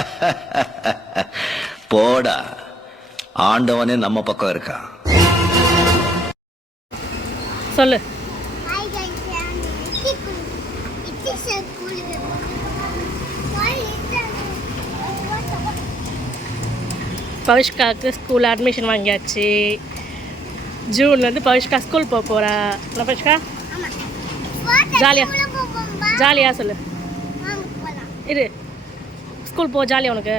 போடா. ஆண்டவனே நம்ம பக்கம் இருக்கான் சொல்லு. பவிஷ்காவுக்கு ஸ்கூல் அட்மிஷன் வாங்கியாச்சு. ஜூன்லேருந்து பவிஷ்கா ஸ்கூல் போக போகிறா இல்லை பவிஷ்கா? ஜாலியா. ஜாலியாக சொல்லு. இரு. ஸ்கூல் போ ஜாலியாக உனக்கு.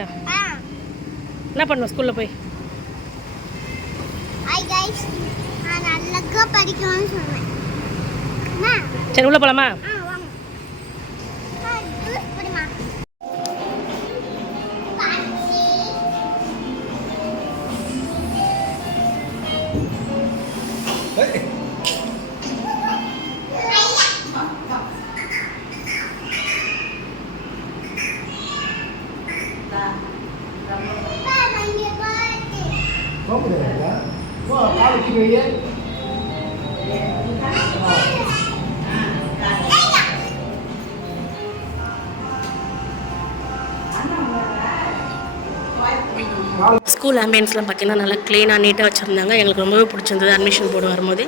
என்ன பண்ணுவோம் ஸ்கூலில் போய்? சரி உள்ளே போகலாமா ஸ்கூல் ஆம்பியன்ஸ்லாம் பார்த்தீங்கன்னா நல்லா க்ளீனாக நீட்டாக வச்சுருந்தாங்க. எங்களுக்கு ரொம்பவே பிடிச்சிருந்தது அட்மிஷன் போர்டு வரும்போது.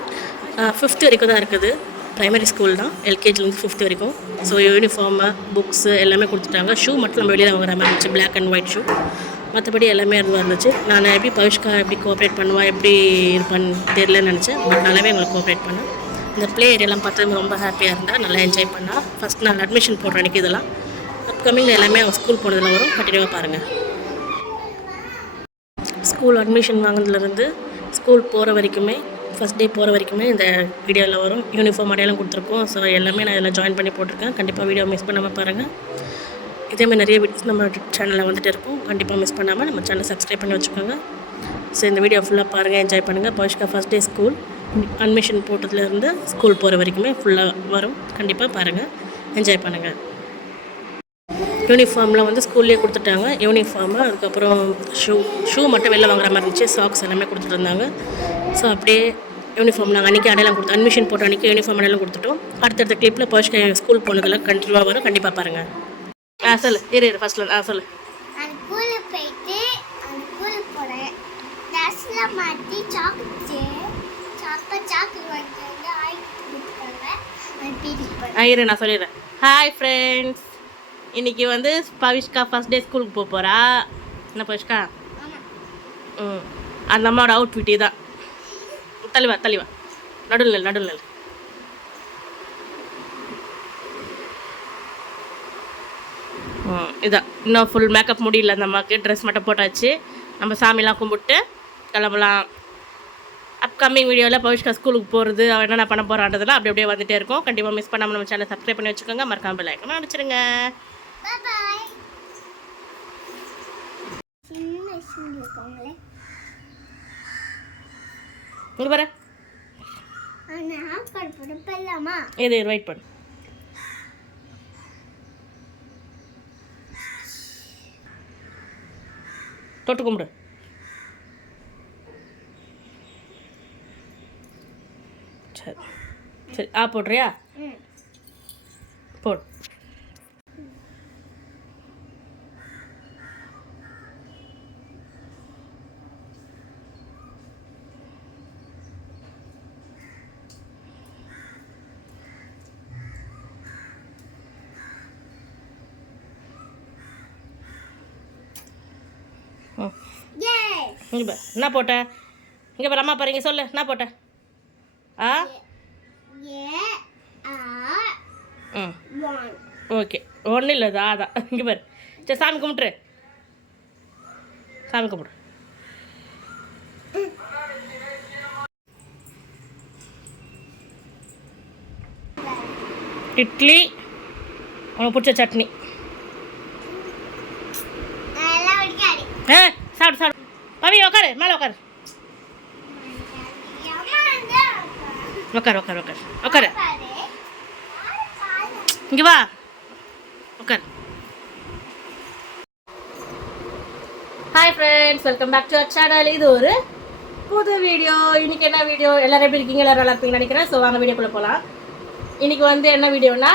ஃபிஃப்த்து வரைக்கும் தான் இருக்குது. ப்ரைமரி ஸ்கூல் தான். எல்கேஜிலேருந்து ஃபிஃப்த் வரைக்கும். ஸோ யூனிஃபார்மு புக்ஸு எல்லாமே கொடுத்துட்டாங்க. ஷூ மட்டும் நம்ம வெளியில் வாங்குற மாதிரி இருந்துச்சு. பிளாக் அண்ட் ஒயிட் ஷூ மற்றபடி எல்லாமே இருந்து இருந்துச்சு. நான் எப்படி பவிஷ்கா எப்படி கோஆப்ரேட் பண்ணுவா எப்படி இருப்பான்னு தெரியலன்னு நினச்சேன். பட் நல்லாவே எங்களுக்கு கோஆப்ரேட் பண்ணேன் இந்த ப்ளே ஏரியாலாம் பார்த்து ரொம்ப ஹாப்பியாக இருந்தால் நல்லா என்ஜாய் பண்ணால் ஃபஸ்ட் நாள் அட்மிஷன் போடுற அன்றைக்கி இதெல்லாம். அப்கமிங் எல்லாமே அவங்க ஸ்கூல் போனதில் வரும். கண்டினியூவாக பாருங்கள் ஸ்கூல் அட்மிஷன் வாங்கினதுலேருந்து ஸ்கூல் போகிற வரைக்குமே ஃபஸ்ட் டே போகிற வரைக்குமே இந்த வீடியோவில் வரும். யூனிஃபார்ம் அடையாளம் கொடுத்துருக்கோம். ஸோ எல்லாமே நான் இதில் ஜாயின் பண்ணி போட்டிருக்கேன். கண்டிப்பாக வீடியோ மிஸ் பண்ணாமல் பாருங்கள் இதேமாதிரி நிறைய வீடியோஸ் நம்ம சேனலில் வந்துட்டு இருக்கும். கண்டிப்பாக மிஸ் பண்ணாமல் நம்ம சேனலை சப்ஸ்கிரைப் பண்ணி வச்சுக்கோங்க. ஸோ இந்த வீடியோ ஃபுல்லாக பாருங்கள் என்ஜாய் பண்ணுங்கள் Bavishka first day school admission போட்டதுலேருந்து school போகிற வரைக்குமே ஃபுல்லாக வரும். கண்டிப்பாக பாருங்கள் என்ஜாய் பண்ணுங்கள் யூனிஃபார்ம்லாம் வந்து ஸ்கூல்லேயே கொடுத்துட்டாங்க. யூனிஃபார்மு அதுக்கப்புறம் ஷூ ஷூ மட்டும் வெளில வாங்குற மாதிரி இருந்துச்சு. சாக்ஸ் எல்லாமே கொடுத்துட்டு இருந்தாங்க. ஸோ அப்படியே யூனிஃபார்ம் நாங்கள் அன்றைக்கி அடையாளம் கொடுத்தோம். அட்மிஷன் போட்ட அன்றைக்கி யூனிஃபார்ம் அடையாளம் கொடுத்துட்டோம். அடுத்தடுத்த கிளிப்பில் பவிஷ்கா ஸ்கூல் போனதெல்லாம் கண்டினியூவாக வரும். கண்டிப்பாக பாருங்கள் ஆ சொல்லு. இரு இரு ஃபஸ்ட்டில் ஆ சொல்லு. மாட்டி சாப்ப சாக்கு வாங்கிட்டு வந்து ஆயில் கொடுத்துருக்காங்க அது பீடிக்கு போகிறேன் ஆ இரு நான் சொல்லிடுறேன். ஹாய் ஃப்ரெண்ட்ஸ் இன்றைக்கி வந்து பவிஷ்கா ஃபஸ்ட் டே ஸ்கூலுக்கு போக போகிறா என்ன பவிஷ்கா? ம். அந்த அம்மாவோட அவுட்ஃபிட் தான் தள்ளிவா தள்ளிவா. நடுவில் நில், ம் இதான் இன்னும் ஃபுல் மேக்கப் முடியல அந்த அம்மாவுக்கு ட்ரெஸ் மட்டும் போட்டாச்சு. நம்ம சாமிலாம் கும்பிட்டு கிளம்பலாம். அப்கமிங் வீடியோவில் பவிஷ்கா ஸ்கூலுக்கு போகிறது அவள் என்னென்ன பண்ண போகிறான்றதுலாம் அப்படி அப்படியே வந்துட்டே இருக்கும். கண்டிப்பாக மிஸ் பண்ணாமல் நம்ம சேனல் சப்ஸ்கிரைப் பண்ணி வச்சுக்கோங்க. மறக்காமல் லைக் அடிச்சிருங்க. இங்கே பாரு இது வெயிட் பண்ணு. தொட்டு கும்பிடு. சரி. சரி ஆ போடுறியா? போடு. இங்கே பாரு. என்ன போட்ட? இங்கே பாரு அம்மா பாருங்க சொல்லு. என்ன போட்ட? ஆ? ம். ஓகே. ஒன்றும் இல்லை அது அதான் இங்கே பாரு. சரி சாமி கும்பிட்ரு சாமி கும்பிடு. இட்லி உனக்கு பிடிச்ச சட்னி நல்லா பிடிக்காது ஆ சாப்பிடு சாப்பிடு. பவி உக்காரு மேலே உக்காரு. உக்காரு உக்காரு உக்காரு. உக்காரு. இங்கே வா. உட்கார் hi friends welcome back to our channel இது ஒரு புது வீடியோ. இன்னைக்கு என்ன வீடியோ? எல்லாரும் எப்படி இருக்கீங்க? எல்லாரும் நல்லா இருப்பீங்கன்னு நினைக்கிறேன். ஸோ வாங்க வீடியோக்குள்ளே போகலாம் இன்னைக்கு வந்து என்ன வீடியோனா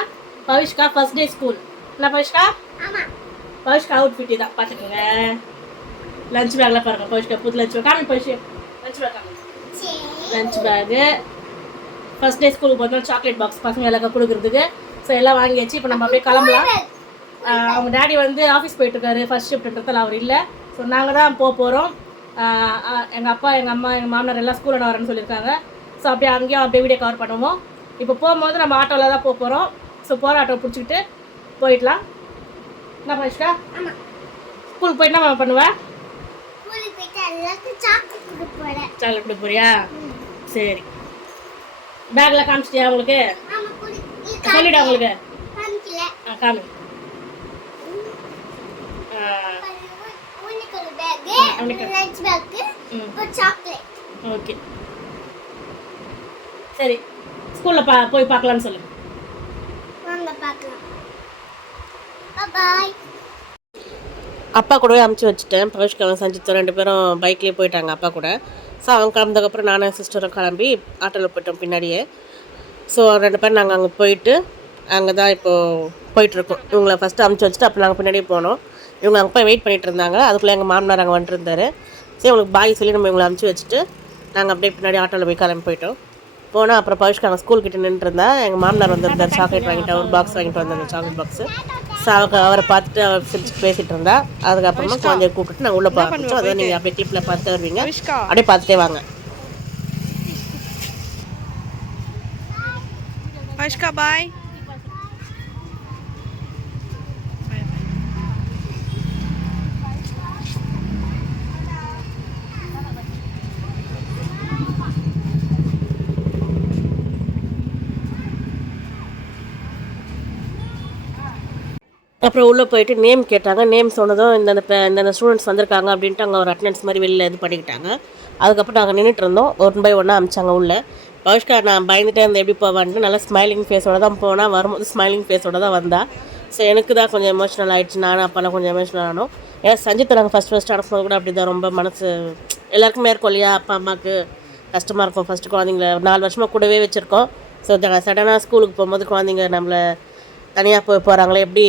பவிஷ்கா ஃபர்ஸ்ட் டே ஸ்கூல் என்ன பவிஷ்கா? பவிஷ்கா அவுட் ஃபிட்டி தான். பார்த்துக்கோங்க லஞ்ச் பேக்கில் பாருங்க. பவிஷ்கா புது லஞ்ச் பேக் காமி Bavish lunch bag lunch bag first day ஸ்கூலுக்கு போகிறோம் சாக்லேட் பாக்ஸ் பசங்க எல்லாருக்கும் கொடுக்குறதுக்கு. ஸோ எல்லாம் வாங்கியாச்சு. இப்போ நம்ம அப்படியே கிளம்பலாம். அவங்க டேடி வந்து ஆஃபீஸ் போயிட்டுருக்காரு. ஃபர்ஸ்ட் ஷிஃப்ட்ன்றதால அவர் இல்லை. ஸோ நாங்கள் தான் போக போகிறோம் எங்கள் அப்பா எங்கள் அம்மா எங்கள் மாமனார் எல்லாம் ஸ்கூலில் வரேன்னு சொல்லியிருக்காங்க. ஸோ அப்படியே அங்கேயும் அப்படியே வீடியோ கவர் பண்ணுவோம். இப்போ போகும்போது நம்ம ஆட்டோவில் தான் போக போகிறோம் ஸோ போகிற ஆட்டோ பிடிச்சிக்கிட்டு போயிடலாம். என்ன ஆமா. ஸ்கூலுக்கு போயிட்டு என்ன பண்ணுவேன் சாக்லேட் கொடுக்க போறியா? சரி. பேக்கில் காமிச்சிட்டியா உங்களுக்கு? சொல்லிடா உங்களுக்கு ஆ காமி. ஓகே. சரி. ஸ்கூலில் பா போய் பார்க்கலான்னு சொல்லு. வாங்க பார்க்கலாம். பாய் அப்பா கூடவே அமுச்சு வச்சுட்டேன். பவிஷ்காவும் சஞ்சித்தோம் ரெண்டு பேரும் பைக்லேயே போயிட்டாங்க அப்பா கூட. ஸோ அவங்க கிளம்புறதுக்கப்புறம் நானும் சிஸ்டரும் கிளம்பி ஆட்டோவில் போயிட்டோம் பின்னாடியே. ஸோ ரெண்டு பேரும் நாங்கள் அங்கே போயிட்டு அங்கே தான் இப்போது போயிட்டுருக்கோம். இவங்கள ஃபஸ்ட்டு அமுச்சு வச்சுட்டு அப்புறம் நாங்கள் பின்னாடியே போனோம். இவங்க அங்கே போய் வெயிட் பண்ணிட்டு இருந்தாங்க. அதுக்குள்ளே எங்கள் மாமனார் அங்கே வந்துட்டு இருந்தார். சரி உங்களுக்கு பாய் சொல்லி நம்ம இவங்களை அமுச்சு வச்சுட்டு நாங்கள் அப்படியே பின்னாடி ஆட்டோவில் போய் கிளம்பி போயிட்டோம். போனால் அப்புறம் பவிஷ்க்கு அங்கே ஸ்கூல் கிட்ட நின்றுருந்தா எங்கள் மாமனார் வந்திருந்தார் சாக்லேட் வாங்கிட்டு ஒரு பாக்ஸ் வாங்கிட்டு வந்தாங்க சாக்லேட் பாக்ஸு அவங்க அவரை பார்த்துட்டு அவர் சிரிச்சு பேசிட்டு இருந்தா. அதுக்கப்புறமா குழந்தைய கூப்பிட்டு நாங்கள் உள்ளே பார்த்துட்டோம் அதை நீங்கள் அப்படியே கிளிப்பில் பார்த்து வருவீங்க. அப்படியே பார்த்துட்டே வாங்க. Aşka bye. அப்புறம் உள்ளே போயிட்டு நேம் கேட்டாங்க. நேம் சொன்னதும் இந்தந்த இந்தந்த ஸ்டூடெண்ட்ஸ் வந்திருக்காங்க அப்படின்ட்டு அங்கே ஒரு அட்டண்டன்ஸ் மாதிரி வெளியில் இது பண்ணிக்கிட்டாங்க. அதுக்கப்புறம் நாங்கள் நின்றுட்டு இருந்தோம். ஒன் பை ஒன்னாக அமிச்சாங்க உள்ளே. பவிஷ்கா நான் பயந்துட்டே இருந்தேன் எப்படி போவான்ட்டு. நல்லா ஸ்மைலிங் ஃபேஸோட தான் போனால் வரும்போது ஸ்மைலிங் ஃபேஸோட தான் வந்தா. ஸோ எனக்கு தான் கொஞ்சம் எமோஷனல் ஆயிடுச்சு. நானும் அப்போல்லாம் கொஞ்சம் எமோஷனல் ஆனோம். ஏன்னா சஞ்சித்தை நாங்கள் ஃபஸ்ட் ஃபஸ்ட் அனுப்பும்போது கூட அப்படி தான் ரொம்ப மனசு எல்லாருக்குமே இருக்கும் இல்லையா அப்பா அம்மாவுக்கு கஷ்டமாக இருக்கும். ஃபஸ்ட்டு குழந்தைங்கள நாலு வருஷமாக கூடவே வச்சுருக்கோம். ஸோ சடனாக ஸ்கூலுக்கு போகும்போது குழந்தைங்க நம்மளை தனியாக போய் போகிறாங்களே எப்படி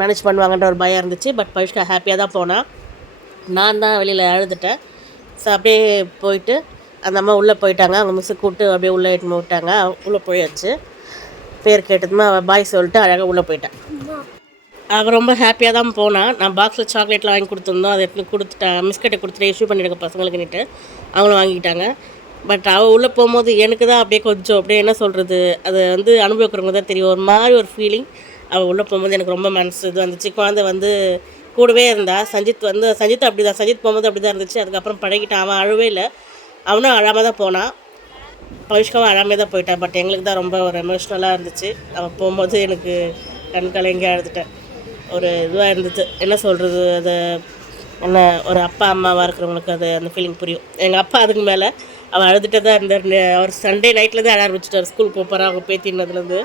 மேனேஜ் பண்ணுவாங்கன்ற ஒரு பயம் இருந்துச்சு. பட் பவிஷ்கா ஹாப்பியாக தான் போனால் நான் தான் வெளியில் அழுதுட்டேன். ஸோ அப்படியே போயிட்டு அந்த அம்மா உள்ளே போயிட்டாங்க. அவங்க மிஸ்ஸு கூப்பிட்டு அப்படியே உள்ளே இட்டுன்னு விட்டாங்க உள்ளே போயாச்சு. பேர் கேட்டதுமே அவள் பாய் சொல்லிட்டு அழகாக உள்ளே போயிட்டேன். அவள் ரொம்ப ஹாப்பியாக தான் போனான் நான் பாக்ஸில் சாக்லேட்லாம் வாங்கி கொடுத்துருந்தோம். அதை எடுத்து கொடுத்துட்டேன் மிஸ்கட்டை கொடுத்துட்டு இஷ்யூ பண்ணிடுங்க பசங்களுக்குன்னுட்டு அவங்களும் வாங்கிக்கிட்டாங்க. பட் அவள் உள்ளே போகும்போது எனக்கு தான் அப்படியே கொஞ்சம் அப்படியே என்ன சொல்கிறது அது வந்து அனுபவிக்கிறவங்க தான் தெரியும். ஒரு மாதிரி ஒரு ஃபீலிங் அவள் உள்ளே போகும்போது எனக்கு ரொம்ப மனசு இது வந்துச்சு. குழந்தை வந்து கூடவே இருந்தா சஞ்சித் வந்து சஞ்சித் அப்படி தான் சஞ்சித் போகும்போது அப்படி தான் இருந்துச்சு. அதுக்கப்புறம் பழகிட்டான் அவன் அழவே இல்லை. அவனும் அழாமல் தான் போனான் பவிஷ்காவும் அழாமே தான் போயிட்டான் பட் எங்களுக்கு தான் ரொம்ப ஒரு எமோஷ்னலாக இருந்துச்சு. அவள் போகும்போது எனக்கு கண் கலங்கி அழுதுட்டேன் ஒரு இதுவாக இருந்துச்சு. என்ன சொல்கிறது அதை என்ன ஒரு அப்பா அம்மாவாக இருக்கிறவங்களுக்கு அது அந்த ஃபீலிங் புரியும். எங்கள் அப்பா அதுக்கு மேலே அவள் அழுதுகிட்டே தான் இருந்தார். அவர் சண்டே நைட்லேருந்து அழ ஆரம்பிச்சிட்டார்? ஸ்கூல் போகிறார் அவங்க பேத்தினதுலேருந்து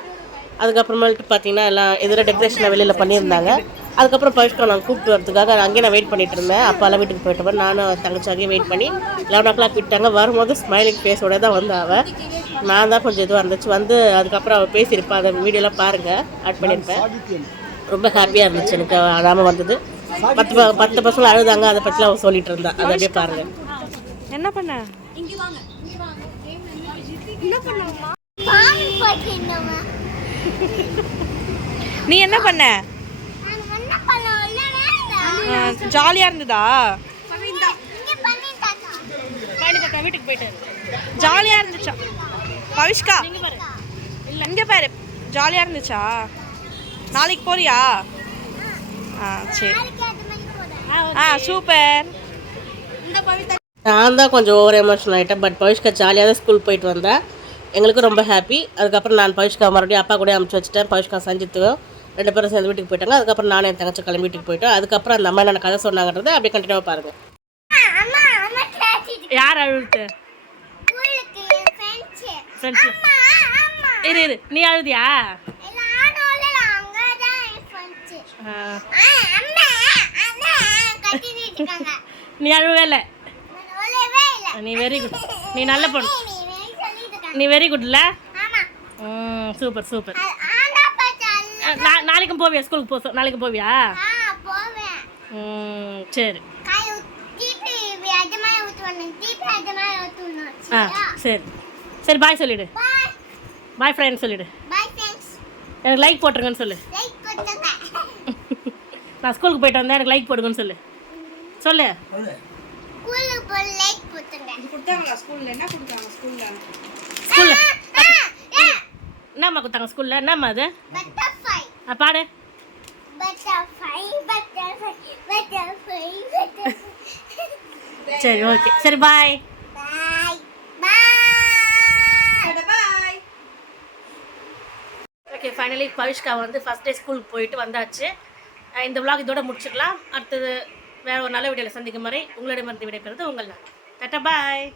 அதுக்கப்புறமேட்டு பார்த்தீங்கன்னா எல்லாம் இதில் டெக்கரேஷனை வெளியில் பண்ணியிருந்தாங்க. அதுக்கப்புறம் பவிஷ்கா நான் கூப்பிட்டு வரதுக்காக அங்கேயே நான் வெயிட் பண்ணிட்டு இருந்தேன். அப்பாலாம் வீட்டுக்கு போயிட்டு நானும் தங்கச்சி அங்கேயே வெயிட் பண்ணி லெவன் ஓ கிளாக் விட்டாங்க. வரும்போது ஸ்மைலிங் ஃபேஸோட தான் வந்து அவள் நான் தான் கொஞ்சம் இதுவாக இருந்துச்சு. வந்து அதுக்கப்புறம் அவள் பேசியிருப்பா. அந்த வீடியோலாம் பாருங்கள் ஆட் பண்ணியிருப்பேன். ரொம்ப ஹாப்பியாக இருந்துச்சு எனக்கு. அழாமல் வந்தது. பத்து ப- பத்து பசங்க அழுதாங்க அதை பற்றிலாம் அவள் சொல்லிட்டு இருந்தா அதை அப்படியே பாருங்கள் என்ன பண்ண? நீ என்ன பண்ண? இல்ல ஜாலியா இருந்ததா? வீட்டுக்கு போயிட்டு ஜாலியா இருந்துச்சா? பவிஷ்கா இங்க பாரு. ஜாலியா இருந்துச்சா? நாளைக்கு போறியா? ஆ. சரி நாளைக்கு அது மாதிரி போறேன் ஆ சூப்பர். நான் தான் கொஞ்சம் ஓவர் எமோஷனல் ஆகிட்டேன் பட் பவிஷ்கா ஜாலியாக தான் ஸ்கூல் போயிட்டு வந்தேன் எங்களுக்கும் ரொம்ப ஹாப்பி அதுக்கப்புறம் நான் பவிஷ்கா மறுபடியும் அப்பா கூட அமுச்சு வச்சுட்டேன் பவிஷ்கா சஞ்சித்தும் ரெண்டு பேரும் சேர்ந்து வீட்டுக்கு போயிட்டாங்க. அதுக்கப்புறம் நானும் என் தங்கச்சி கிளம்பி வீட்டுக்கு போயிட்டோம். அதுக்கப்புறம் அந்த அம்மா என்ன கதை சொன்னாங்கன்றதை அப்படியே கண்டினியூவாக பாருங்கள் அம்மா அம்மா கேட்டிட்டு யார் அழுது இரு இரு நீ அழுதியா இல்ல அங்க தான் ஃப்ரெண்ட்ஸ் அம்மா அம்மா கட்டிட்டு இருக்காங்க நீ அழுவே இல்லை. நீ வெரி குட் நீ நல்ல பொண்ணு. நீ வெரி குட்ல ம் சூப்பர் சூப்பர் நாளைக்கும் போவியா? ஸ்கூலுக்கு போ நாளைக்கு போவியா? ம் சரி. ஆ சரி. சரி பாய் சொல்லிடு. பாய் ஃப்ரெண்ட் சொல்லிடு. எனக்கு லைக் போட்டுருங்கன்னு சொல்லு. நான் ஸ்கூலுக்கு போயிட்டு வந்தேன். எனக்கு லைக் போடுங்கன்னு சொல்லு. சொல்லு. என்னம்மா கொடுத்தாங்க ஸ்கூலில்? என்னம்மா அது? பாடு. சரி ஓகே. சரி பாய். ஓகே ஃபைனலி பவிஷ்கா வந்து ஃபஸ்ட் டே ஸ்கூலுக்கு போயிட்டு வந்தாச்சு. இந்த vlog இதோட முடிச்சுக்கலாம். அடுத்தது வேற ஒரு நல்ல வீடியோவில் சந்திக்கும் வரை உங்களிடமிருந்து விடைபெறுது உங்கள் நான். Tata bye.